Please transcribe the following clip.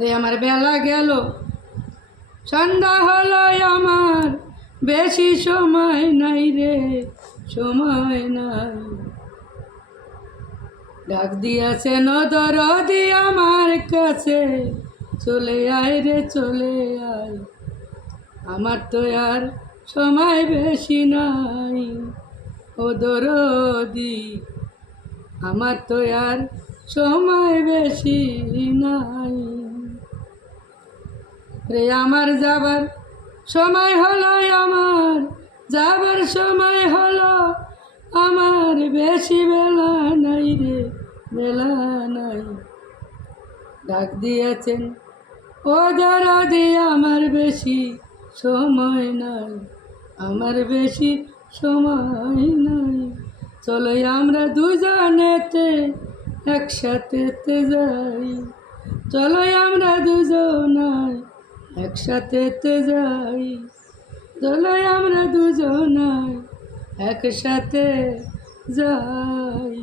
রে আমার বেলা গেল সন্ধ্যা হলো আমার বেশি সময় নাই রে সময় নাই। ডাক দিয়েছে নদরদি আমার কাছে চলে আয় রে চলে আয়। আমার তো আর সময় বেশি নাই ও দরদি, আমার তো আর সময় বেশি নাই। রে আমার যাবার সময় হলো, আমার যাবার সময় হলো, আমার বেশি বেলা নাই রে বেলা নাই। ডাক দিয়েছেন ও দরদি আমার বেশি সময় নাই, আমার বেশি সময় নাই। চলো আমরা দুজনেতে একসাথেতে যাই, চলো আমরা দুজনাই একসাথেতে যাই, চলো আমরা দুজনাই একসাথে যাই।